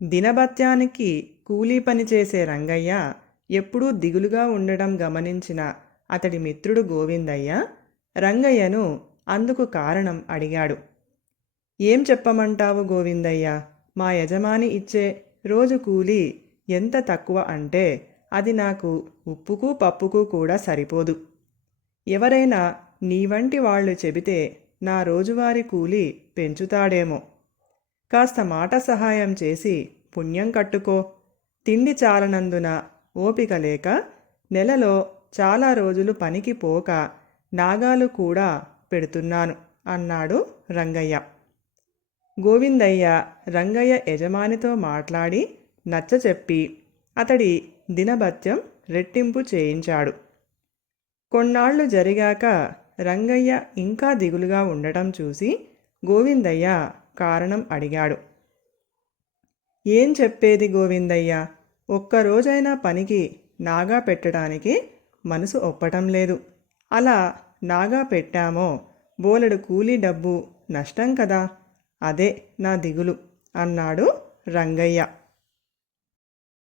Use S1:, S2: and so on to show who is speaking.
S1: దినభత్యానికి కూలీ పని చేసే రంగయ్య ఎప్పుడూ దిగులుగా ఉండడం గమనించిన అతడి మిత్రుడు గోవిందయ్య రంగయ్యను అందుకు కారణం అడిగాడు. ఏం చెప్పమంటావు గోవిందయ్య? మా యజమాని ఇచ్చే రోజు కూలీ ఎంత తక్కువ అంటే అది నాకు ఉప్పుకు పప్పుకు కూడా సరిపోదు. ఎవరైనా నీ వంటి వాళ్ళు చెబితే నా రోజువారీ కూలీ పెంచుతాడేమో. కాస్త మాట సహాయం చేసి పుణ్యం కట్టుకో. తిండి చాలనందున ఓపిక లేక నెలలో చాలా రోజులు పనికి పోక నాగాలు కూడా పెడుతున్నాను అన్నాడు రంగయ్య. గోవిందయ్య రంగయ్య యజమానితో మాట్లాడి నచ్చచెప్పి అతడి దినభత్యం రెట్టింపు చేయించాడు. కొన్నాళ్ళు జరిగాక రంగయ్య ఇంకా దిగులుగా ఉండటం చూసి గోవిందయ్య కారణం అడిగాడు. ఏం చెప్పేది గోవిందయ్య? ఒక్కరోజైనా పనికి నాగా పెట్టడానికి మనసు ఒప్పటం లేదు. అలా నాగా పెట్టామో బోలెడు కూలీ డబ్బు నష్టం కదా? అదే నా దిగులు అన్నాడు రంగయ్య.